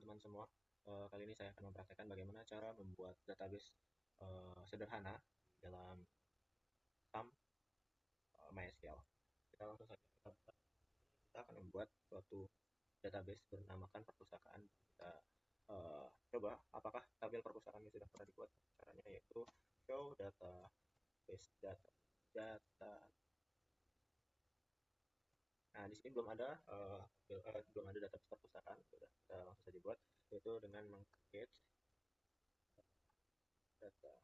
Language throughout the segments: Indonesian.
teman-teman semua. Kali ini saya akan mempraktekkan bagaimana cara membuat database sederhana dalam SAM MySQL. Kita langsung saja. Kita akan membuat suatu database bernamakan perpustakaan. Kita coba apakah tabel perpustakaan ini sudah pernah dibuat. Caranya yaitu show database data. Nah, di sini belum ada database perpustakaan. Sudah, kita langsung saja buat, yaitu dengan meng-create data.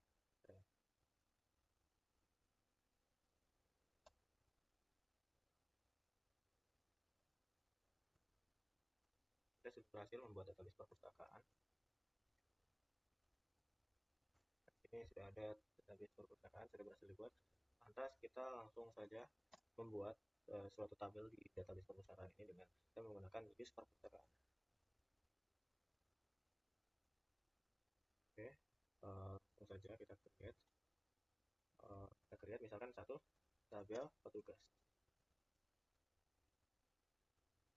Kita sudah berhasil membuat database perpustakaan. Ini sudah ada database perpustakaan, sudah berhasil dibuat. Lantas kita langsung saja membuat suatu tabel di database perpustakaan ini dengan kita menggunakan use perpustakaan. Oke, langsung saja kita create misalkan satu tabel petugas.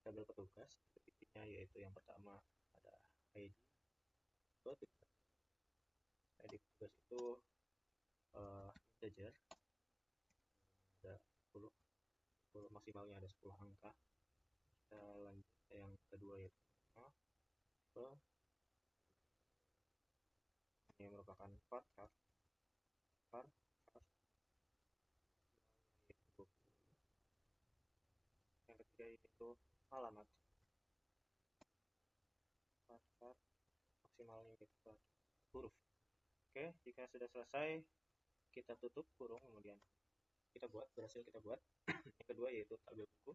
Tabel petugas, isinya yaitu yang pertama ada ID petugas. ID petugas itu integer, ada 10, maksimalnya ada 10 angka. Kita lanjut yang kedua yaitu ini merupakan varchar. Yang ketiga yaitu alamat. Varchar maksimalnya yaitu huruf. Oke, jika sudah selesai kita tutup kurung, kemudian berhasil kita buat yang kedua yaitu tabel buku.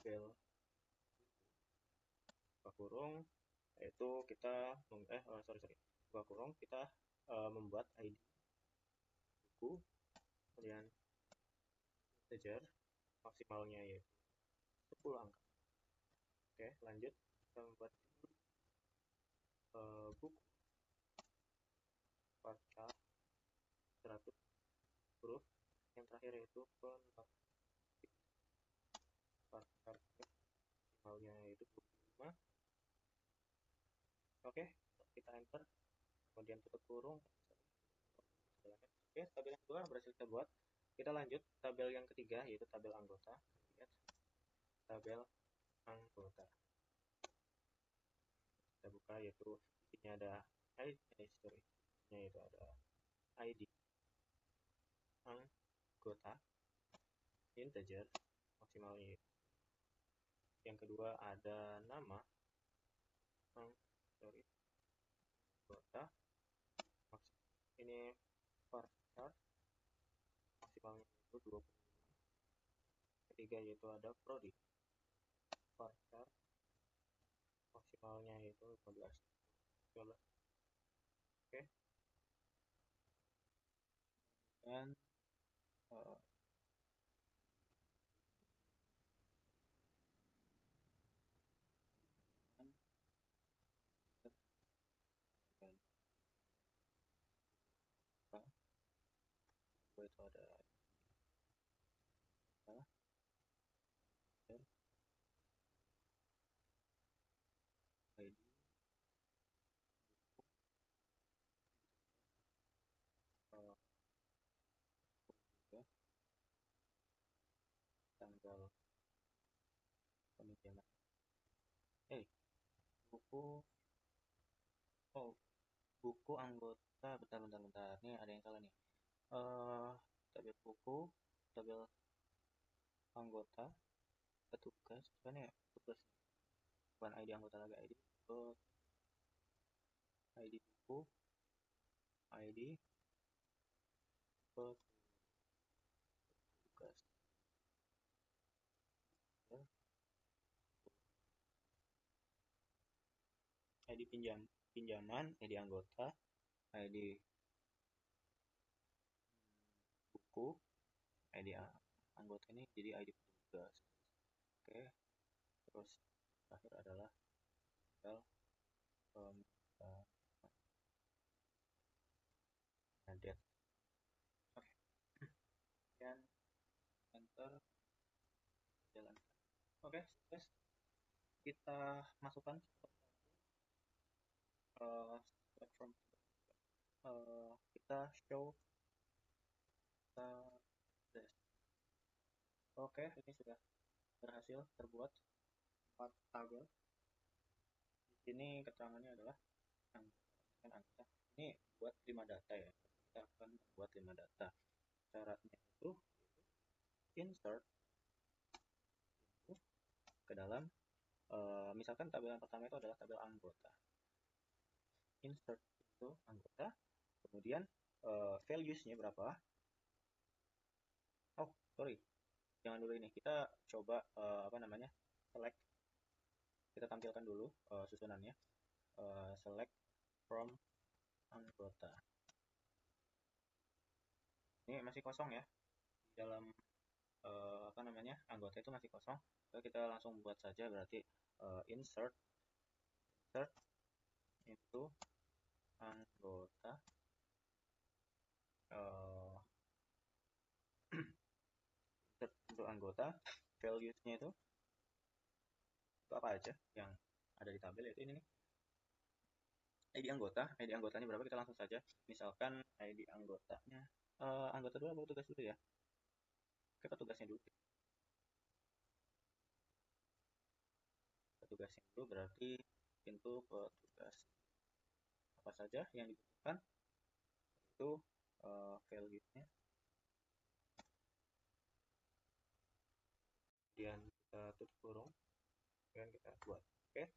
Tabel buka kurung, yaitu kita buka kurung, kita membuat ID buku, kemudian integer maksimalnya yaitu 10 angka. Oke, lanjut kita membuat buku varchar 100 huruf. Yang terakhir yaitu varchar maksimalnya yaitu 25. Oke, kita enter, kemudian tutup kurung. Oke, tabel yang kedua berhasil kita buat. Kita lanjut tabel yang ketiga yaitu tabel anggota. Lihat tabel anggota. Kita buka, yaitu isinya ada yaitu ada ID anggota integer maksimalnya. Yang kedua ada nama anggota, ini varchar maksimalnya itu 20. Ketiga yaitu ada prodi, varchar maksimalnya itu 15. Oke, dan itu ada ID juga tanggal peminjaman buku anggota. Bentar, ini ada yang salah nih. Tabel buku, tabel anggota petugas, mana ya petugas, bukan ID anggota lagi, ID buku, ID petugas. ID pinjaman, ID anggota, ID buku, ID anggota ini jadi ID petugas. Oke, terus terakhir adalah tabel date. Oke, dan enter, jalankan. Oke, sukses. kita masukkan select from kita show this. Oke, ini sudah berhasil terbuat 4 tabel. Di sini keterangannya adalah anggota. Ini buat 5 data ya. Kita akan buat 5 data. Caranya itu insert ke dalam misalkan tabel yang pertama itu adalah tabel anggota. Insert itu anggota, kemudian values-nya berapa? Oh, sorry. Jangan dulu ini. Kita coba select. Kita tampilkan dulu susunannya. Select from anggota. Ini masih kosong ya. Di dalam anggota itu masih kosong. Kita langsung buat saja, berarti insert into anggota insert into anggota, values-nya itu apa aja yang ada di tabel, yaitu ini nih, ID anggotanya berapa, kita langsung saja misalkan ID anggotanya anggota dulu atau petugas dulu ya. Oke, petugasnya dulu berarti pintu petugas. Apa saja yang dibutuhkan itu value-nya, kemudian kita tutup kurung dan kita buat. Oke,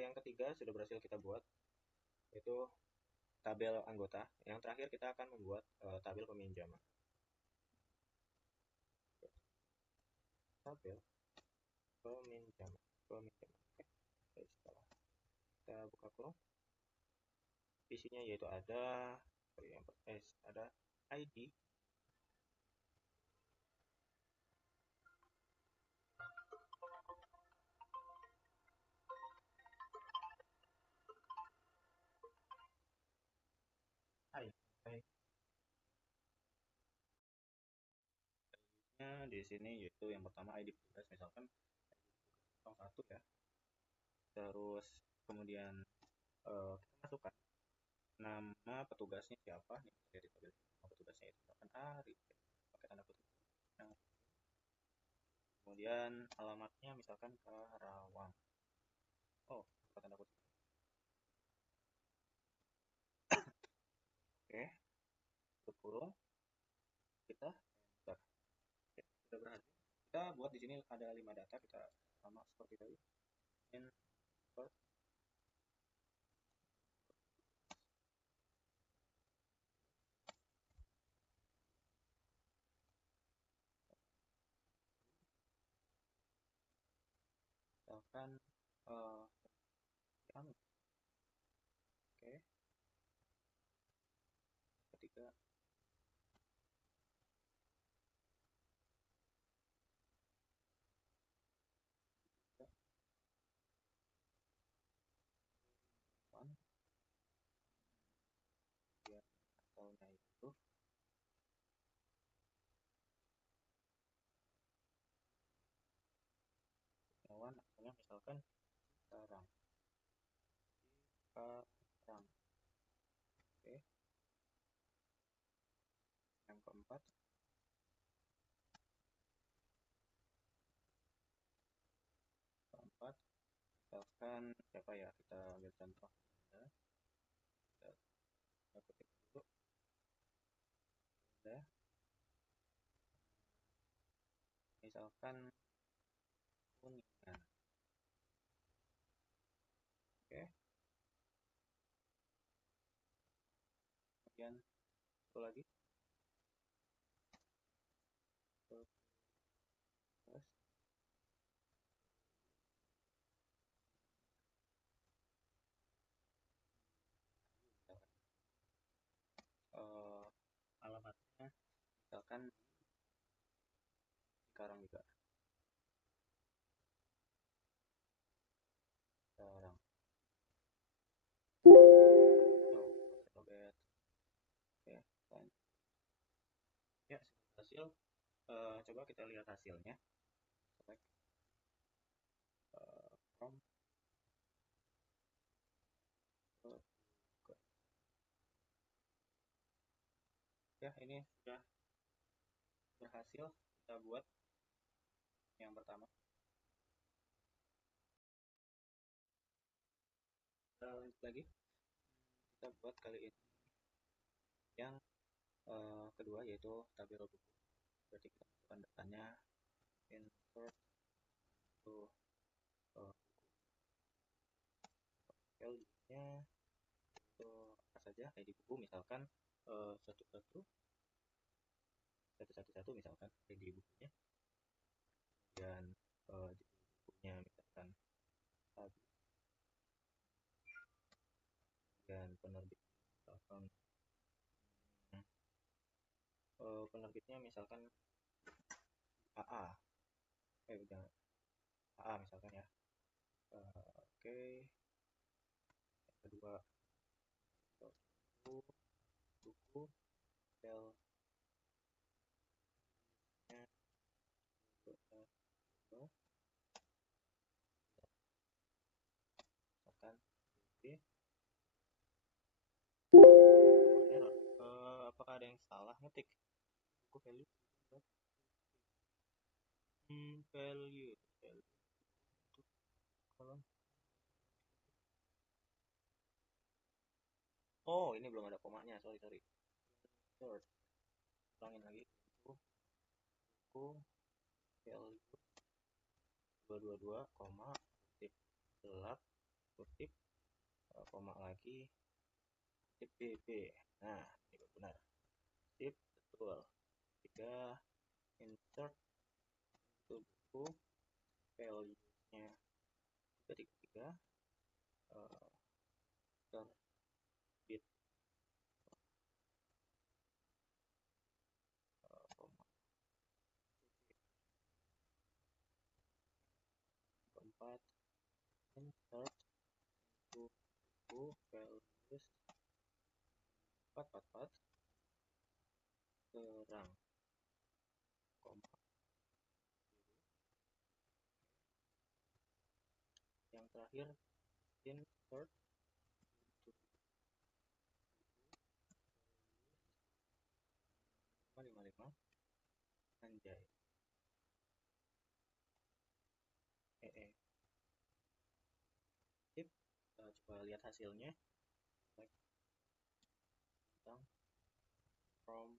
yang ketiga sudah berhasil kita buat, yaitu tabel anggota. Yang terakhir kita akan membuat tabel peminjaman. Tabel peminjaman. Oke, setelah kita buka kurung, isinya yaitu ada ID, di sini yaitu yang pertama ID petugas, misalkan ID 1 ya. Terus kemudian kita masukkan nama petugasnya siapa nih, dari tabel nama petugasnya itu misalkan Ari pakai tanda kutip. Nah, kemudian alamatnya misalkan Karawang, pakai tanda kutip. Oke, tutup kurung, kita enter. Oke, sudah berhasil. Kita buat di sini ada 5 data, kita sama seperti tadi. Insert misalkan oke, ketiga asalnya itu hewan, asalnya misalkan Sekarang. Oke, yang keempat misalkan siapa ya, kita ambil contoh ya. Kita ketik dulu ya. Misalkan Kuningan. Oke, kemudian satu lagi terus alamatnya misalkan Cikarang juga. Cikarang. Robert. Oke, lanjut. Ya, hasil. Coba kita lihat hasilnya. Select from Oke, ini sudah berhasil kita buat yang pertama. Kita lanjut lagi, kita buat kali ini yang kedua, yaitu tabel buku. Berarti kita masukkan datanya, insert to value-nya itu apa saja, ID buku misalkan satu satu misalkan ID bukunya, dan bukunya misalkan tadi, dan penerbit misalkan penerbitnya misalkan AA, jangan AA misalkan ya. Oke, yang kedua buku tabel nya misalkan B. Error. Apakah ada yang salah ngetik buku value? Value untuk kolom. Oh, ini belum ada komanya, sorry. Insert, ulangin lagi, buku value 222, koma, kutip gelap, kutip, koma lagi, kutip BB. Nah, ini benar. Sip, betul. 3, insert itu buku value-nya 333, terbit, koma, keempat, insert itu buku values 444, terang, koma. Yang terakhir, insert itu 555, anjay, sip. Coba lihat hasilnya, like tentang from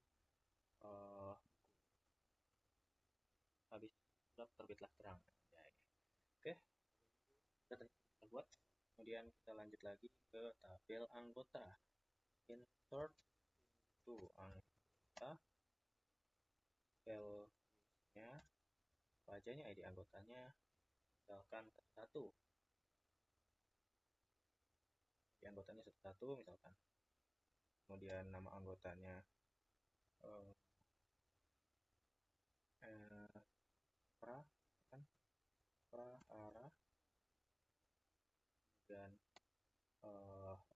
habis terbitlah terang, anjay. Oke, kita buat. Kemudian kita lanjut lagi ke tabel anggota. Insert to anggota, tabelnya apa aja nih, ID anggotanya misalkan satu, ID anggotanya satu misalkan, kemudian nama anggotanya pra kan, prahara, dan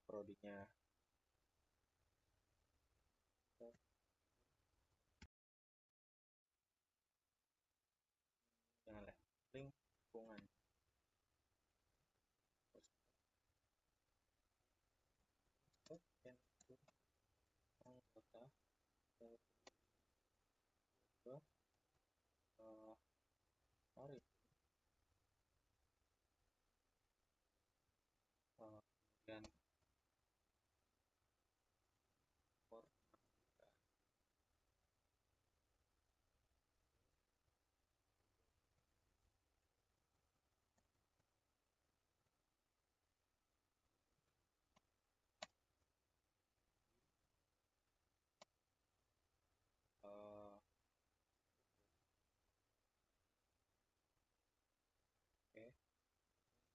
prodinya jangan lingkungan. Dan itu anggota kedua, mari kemudian for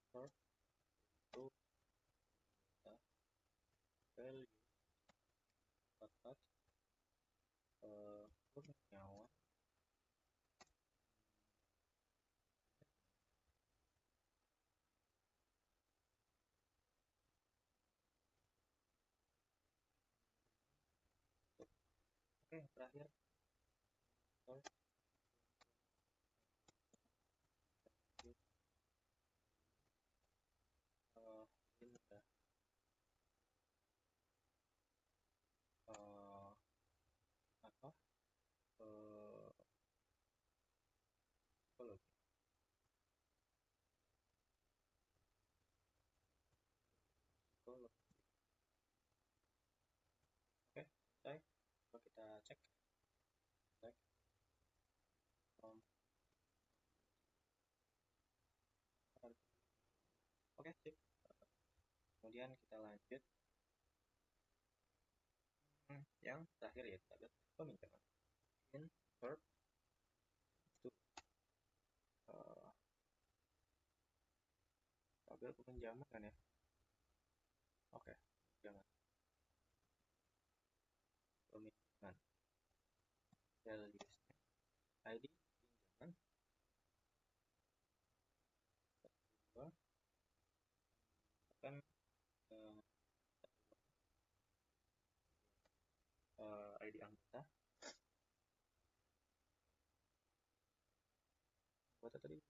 for to value dapat Kurniawan. Oke, terakhir for Linda, selesai. Coba kita cek. Cek. Oke, sip. Kemudian kita lanjut yang terakhir ya, tabel peminjaman. Invert to tabel peminjaman kan ya. Oke, peminjaman. Values ID pinjaman dua akan ID anggota tadi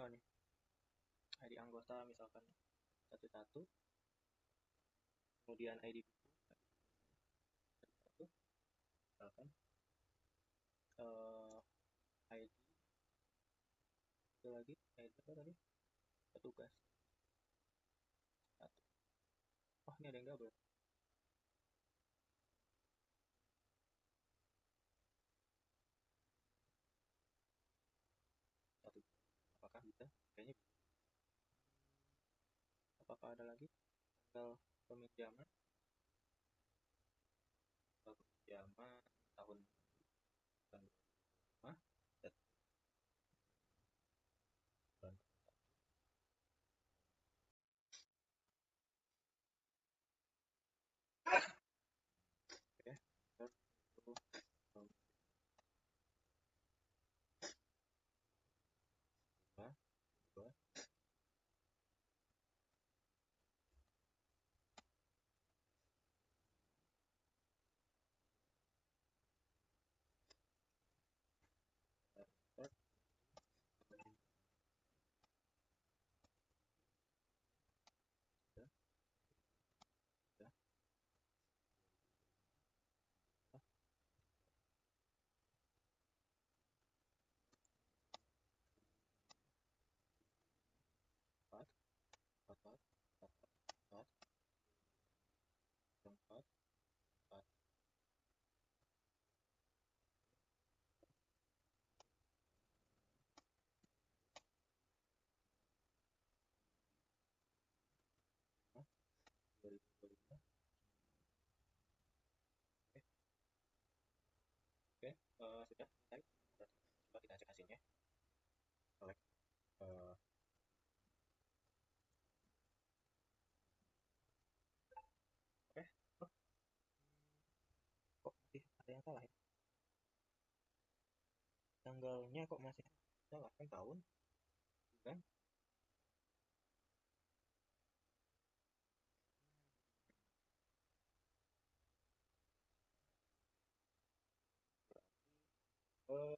oh nih ID anggota misalkan 11, kemudian ID buku 1 misalkan ID itu lagi ID apa tadi petugas 1. Oh ini ada yang double 1. Apakah bisa? Kayaknya bisa. Apakah ada lagi tanggal peminjaman tahun 2005 bulan oke dua empat empat empat empat empat empat 2025. Oke, sudah selesai. Coba kita cek hasilnya. Select. Oke. Kok masih ada yang salah ya? Tanggalnya kok masih salah kan tahun, kan? Eh,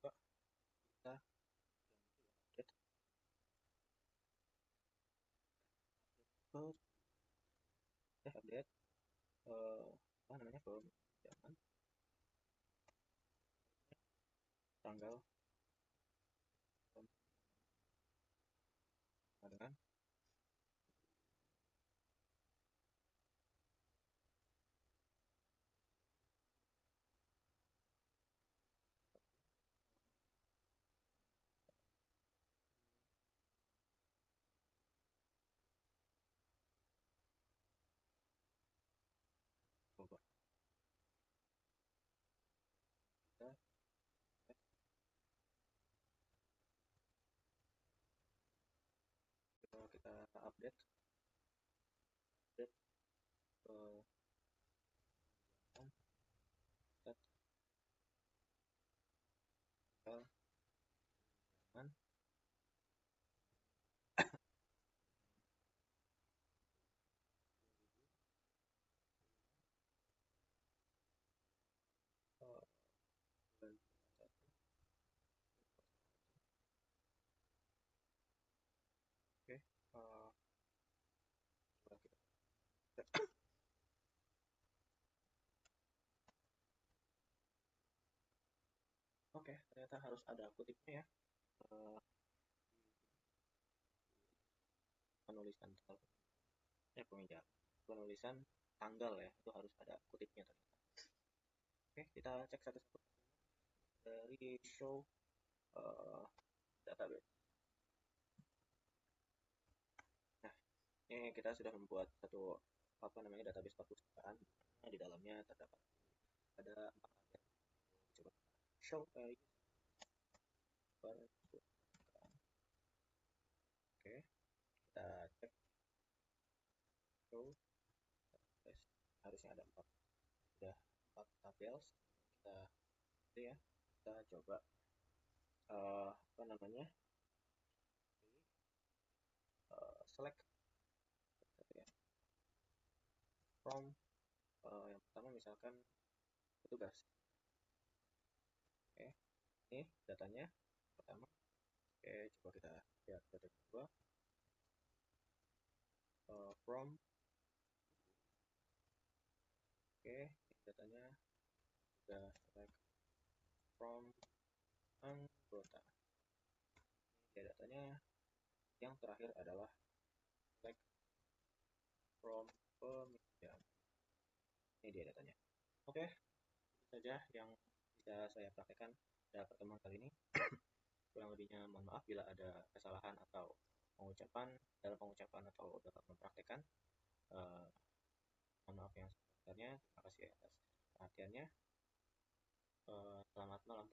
coba kita update update apa namanya peminjaman tanggal dengan coba kita kita update update set tanggal peminjaman bulan 1. Oke, coba kita oke, ternyata harus ada kutipnya ya. penulisan penulisan tanggal ya, itu harus ada kutipnya ternyata. Oke, kita cek satu-satu dari show database. Nah, ini kita sudah membuat satu database perpustakaan. Di dalamnya terdapat ada 4 tabel. Coba show perpustakaan. Oke, kita cek show database. Harusnya ada 4. Sudah 4 tabel. Kita ya, kita coba select ya. From yang pertama misalkan petugas. Oke, ini datanya pertama. Oke, coba kita lihat data kedua. From. Oke, ini datanya sudah select from anggota. Ini datanya yang terakhir adalah select from peminjam. Ini dia datanya. Oke, itu saja yang bisa saya praktekkan pada pertemuan kali ini. Kurang lebihnya mohon maaf bila ada kesalahan atau dalam pengucapan atau dalam mempraktekkan. Mohon maaf yang sebesar-besarnya. Terima kasih atas perhatiannya. Selamat malam.